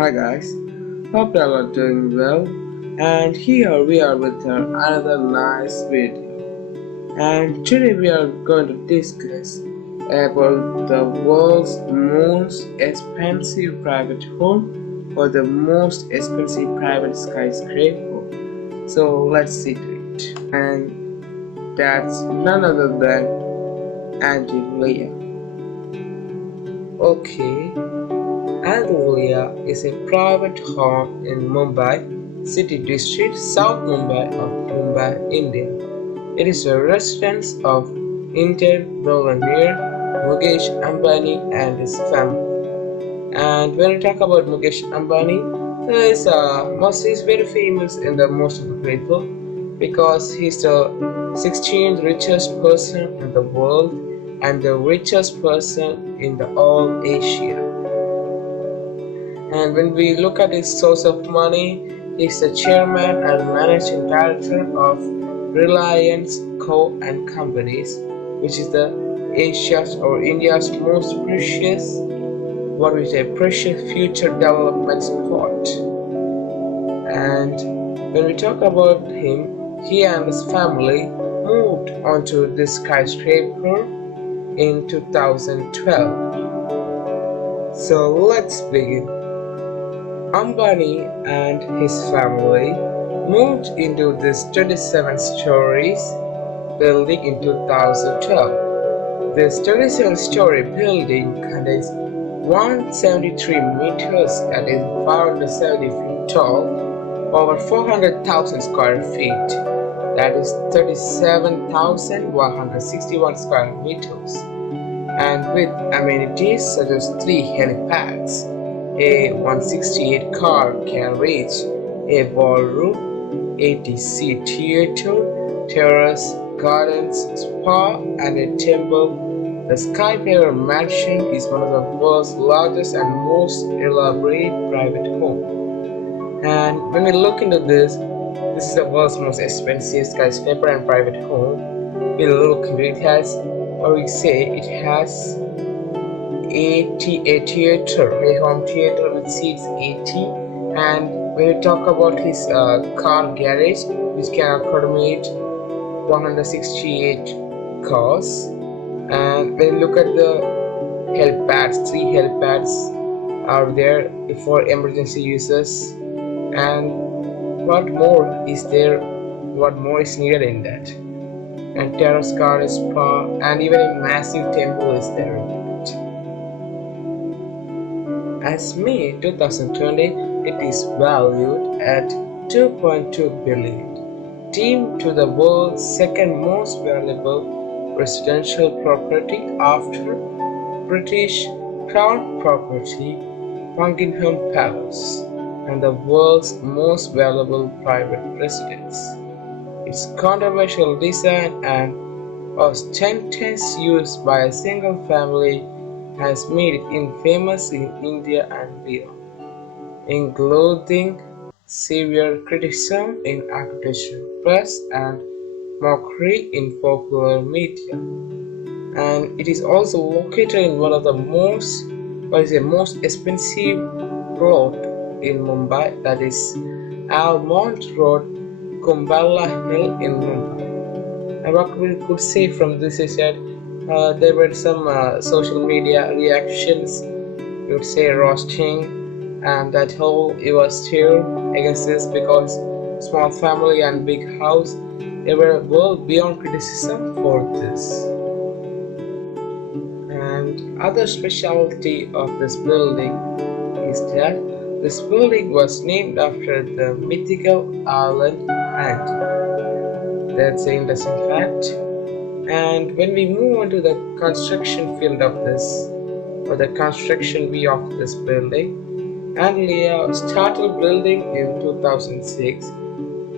Hi guys, hope you all are doing well. And here we are with another nice video. And today we are going to discuss about the world's most expensive private home or the most expensive private skyscraper. So let's see to it. And that's none other than Antilia. Okay, Antilia is a private home in Mumbai city district, South Mumbai of Mumbai, India. It is a residence of Indian billionaire Mukesh Ambani and his family. And when we talk about Mukesh Ambani, he's very famous in the most of the people because he's the 16th richest person in the world and the richest person in the all Asia. And when we look at his source of money, he's the chairman and managing director of Reliance Co. and Companies, which is the Asia's or India's most precious, what we say, precious future development spot. And when we talk about him, he and his family moved onto this skyscraper in 2012. So let's begin. Ambani and his family moved into this 27 stories building in 2012. This 27-story building contains 173 meters and is 570 feet tall, over 400,000 square feet, that is 37,161 square meters, and with amenities such as 3 helipads, a 168 car carriage, a ballroom, 80-seat theater, terrace, gardens, spa, and a temple. The Skypayer Mansion is one of the world's largest and most elaborate private homes. And when we look into this is the world's most expensive skyscraper and private home. We look into it has, or we say it has a theater, a home theater with seats 80. And when we talk about his car garage, which can accommodate 168 cars. And when you look at the helipads, 3 helipads are there for emergency users. And what more is there? What more is needed in that? And terrace garden, spa, and even a massive temple is there in it. As May 2020, it is valued at 2.2 billion, deemed to the world's second most valuable residential property after British Crown property Buckingham Palace, and the world's most valuable private residence. Its controversial design and ostentatious use by a single family has made it infamous in India and beyond, including severe criticism in architecture press and mockery in popular media. And it is also located in one of the most expensive road in Mumbai, that is Almond Road, Kumbala Hill in Mumbai. And what we could say from this is that there were some social media reactions, you would say roasting, and that whole it was still against this because small family and big house, they were well beyond criticism for this. And other specialty of this building is that this building was named after the mythical island Antilia. That's an interesting fact. And when we move on to the construction field of this, or the construction view of this building, Antilia started building in 2006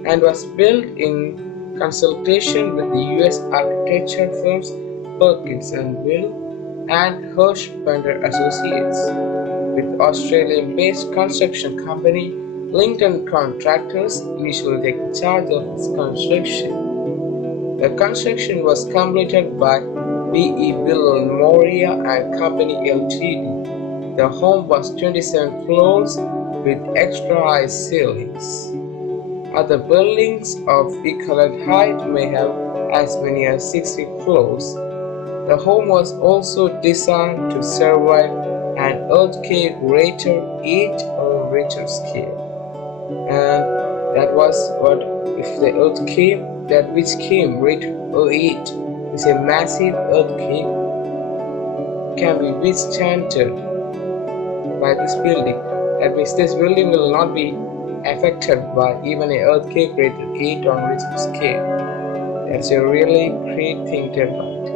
and was built in consultation with the US architecture firms Perkins and Will and Hirsch Bender Associates, with Australian-based construction company Lincoln Contractors initially taking charge of its construction. The construction was completed by B.E. Billionaire and Company Ltd. The home was 27 floors with extra high ceilings. Other buildings of equivalent height may have as many as 60 floors. The home was also designed to survive an earthquake Richter 8 on Richter scale. And that was what if the earth came, that which came Richter 8 is a massive earthquake can be withstanded by this building. That means this building will not be affected by even an earthquake rated 8 on Richter scale. That's a really great thing to about.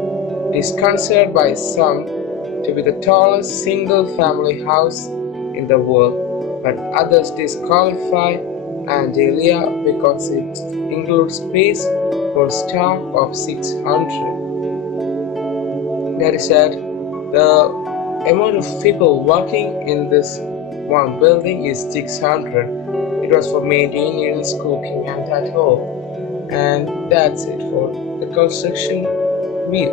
It is considered by some to be the tallest single-family house in the world, but others disqualify Antilia because it includes space for staff of 600. That is said, the amount of people working in this one building is 600. It was for maintenance, cooking, and at home. And that's it for the construction view.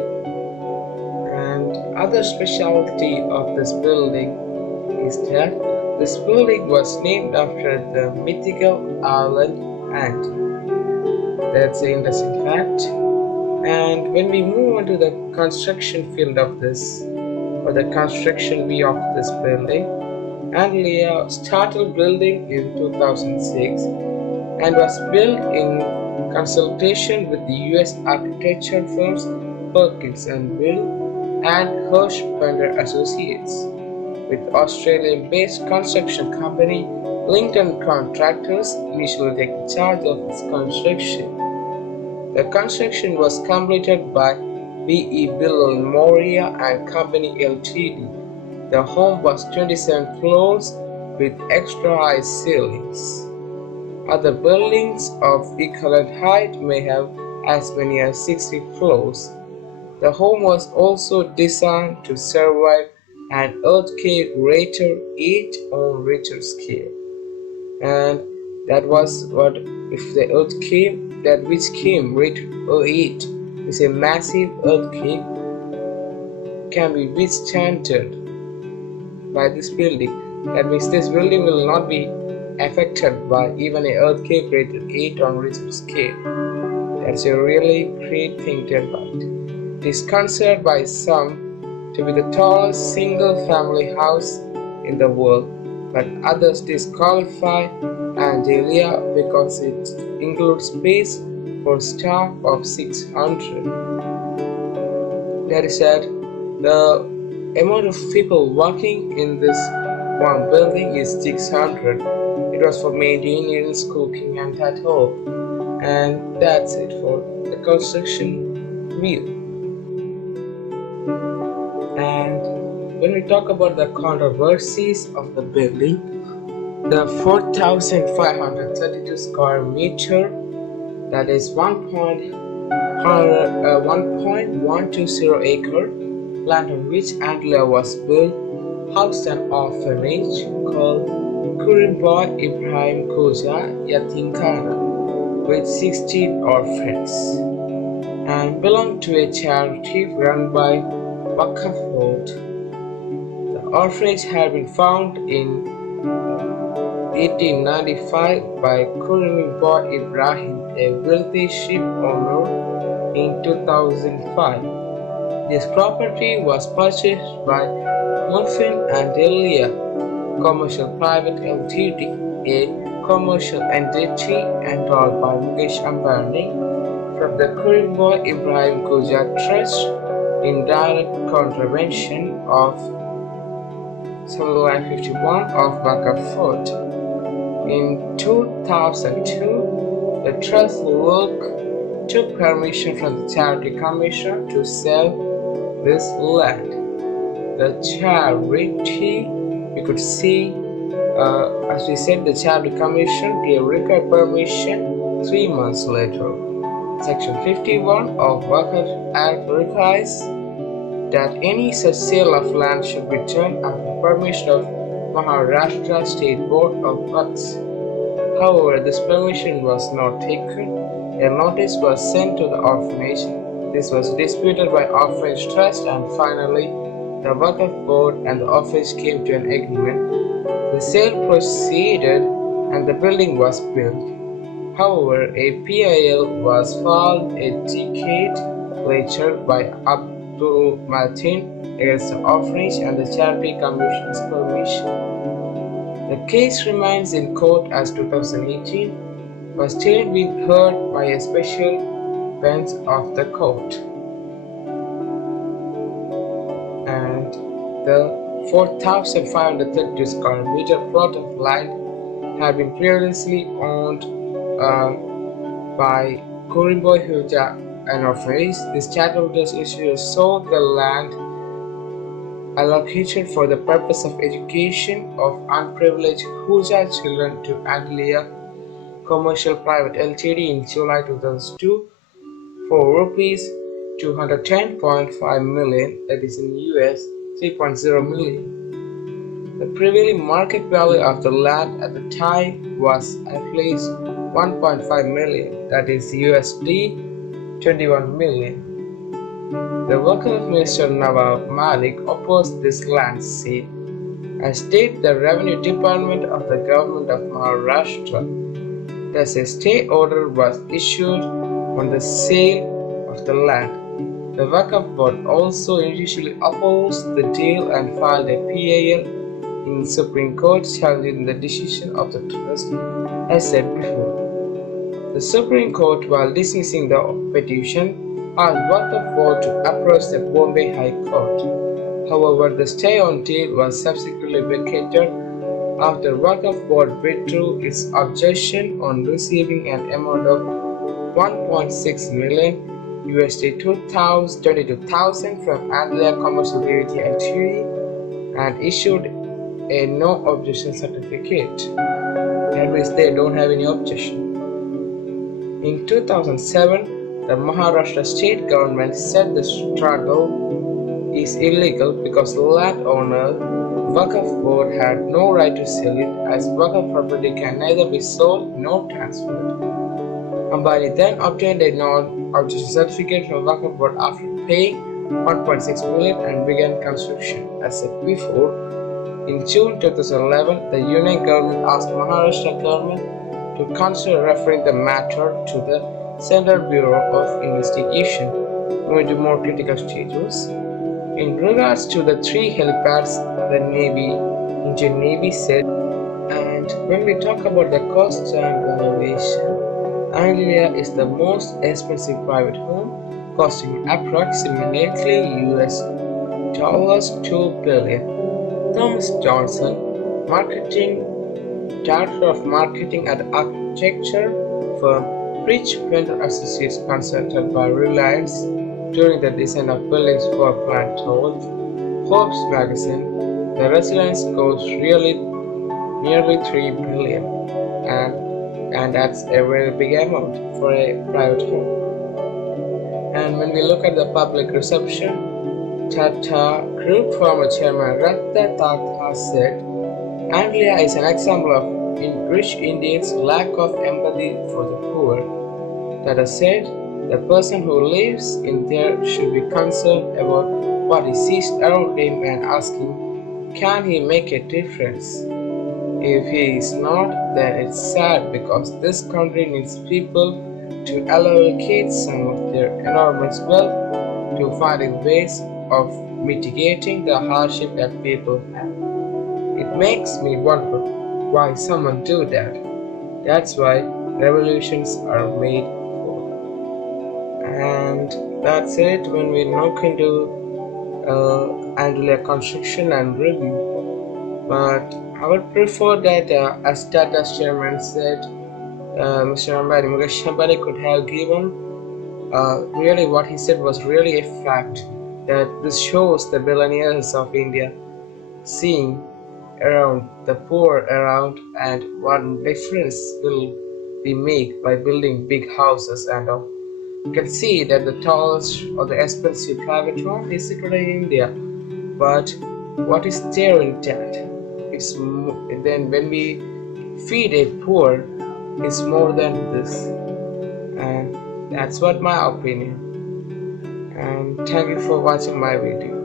And other specialty of this building is that this building was named after the mythical island Antilia. That's an interesting fact. And when we move on to the construction field of this, or the construction view of this building, Antilia started building in 2006 and was built in consultation with the US architecture firms Perkins and Will and Hirsch Bender Associates, with Australian-based construction company Lincoln Contractors initially taking charge of its construction. The construction was completed by B.E. Billionaire and Company Ltd. The home was 27 floors with extra high ceilings. Other buildings of equivalent height may have as many as 60 floors. The home was also designed to survive an earthquake Richter 8 on Richter scale. And that was what if the earth came, that which came Richter 8 is a massive earthquake can be withstanded by this building. That means this building will not be affected by even an earthquake rated 8 on Richter scale. That's a really great thing to about. It is considered by some to be the tallest single-family house in the world, but others disqualify Antilia because it includes space for staff of 600. That is said, the amount of people working in this one building is 600. It was for maintenance, cooking, and at home. And that's it for the construction view. And when we talk about the controversies of the building, the 4,532 square meter, that is 1.120 acre land on which Antilia was built, housed an orphanage called Kurimboy Ibrahim Koja Yatimkhana with 16 orphans, and belonged to a charity run by Wakaf. The orphanage had been found in 1895 by Kurimboy Ibrahim, a wealthy ship owner, in 2005. This property was purchased by Antilia Commercial Private Ltd, a commercial entity endowed by Mukesh Ambani from the Kurimboy Ibrahim Koja Trust in direct contravention of 751 of Wakaf Fort. In 2002, the Trust took permission from the Charity Commission to sell this land. The charity, you could see, as we said, the Charity Commission gave required permission 3 months later. Section 51 of Wakaf Act requires that any such sale of land should be done after permission of Maharashtra State Board of Works. However, this permission was not taken. A notice was sent to the orphanage. This was disputed by Orphanage Trust, and finally, the Waqf board and the office came to an agreement. The sale proceeded and the building was built. However, a PIL was filed a decade later by Abdul Mateen against the orphanage and the Charity Commission's permission. The case remains in court as 2018, but still being heard by a special bench of the court. And the 4,532 square meter plot of land had been previously owned by Korimboy Huja and orphanage. These shareholders issued sold the land allocated for the purpose of education of unprivileged Huja children to Antilia Commercial Private Ltd in July 2002 for rupees 210.5 million, that is in US 3.0 million. The prevailing market value of the land at the time was at least 1.5 million, that is USD 21 million. The Waqf Minister Nawab Malik opposed this land sale and stated the Revenue Department of the Government of Maharashtra. Thus, a stay order was issued on the sale of the land. The Waqf Board also initially opposed the deal and filed a PIL in Supreme Court challenging the decision of the trust, as said before. The Supreme Court, while dismissing the petition, asked Waqf Board to approach the Bombay High Court. However, the stay on deal was subsequently vacated after Waqf Board withdrew its objection on receiving an amount of 1.6 million USD 22,000 from Antilia Commercial Pvt Ltd and issued a no objection certificate. That means they don't have any objection. In 2007, the Maharashtra state government said the struggle is illegal because the landowner Waqf Board had no right to sell it, as Waqf property can neither be sold nor transferred. Ambani then obtained a non-objection certificate from Waqf Board after paying 1.6 million and began construction. As said before, in June 2011, the Union government asked Maharashtra government to consider referring the matter to the Central Bureau of Investigation, moving to more critical stages. In regards to the 3 helipads, the Indian Navy said, and when we talk about the cost and valuation, Antilia is the most expensive private home, costing approximately US dollars 2 billion. Thomas Johnson, Director of Marketing at Architecture firm Rich Vendor Associates, consulted by Reliance during the design of buildings for plant told Forbes magazine, the residence cost really nearly 3 billion, and that's a very big amount for a private home. And when we look at the public reception, Tata Group former chairman Ratna Tata said, Antilia is an example of rich Indians' lack of empathy for the poor. Tata said, the person who lives in there should be concerned about what he sees around him and asking, can he make a difference? If he is not, then it's sad because this country needs people to allocate some of their enormous wealth to finding ways of mitigating the hardship that people have. It makes me wonder why someone do that. That's why revolutions are made for. And that's it when we look into Antilia construction and review. But I would prefer that, as Tata's chairman said, Mr. Ambani, Mukesh Ambani could have given really what he said was really a fact, that this shows the billionaires of India seeing around the poor around and what difference will be made by building big houses and all. You can see that the tallest or the expensive private home is situated in India, but what is there in that? It's then when we feed a poor, it's more than this, and that's what my opinion. And thank you for watching my video.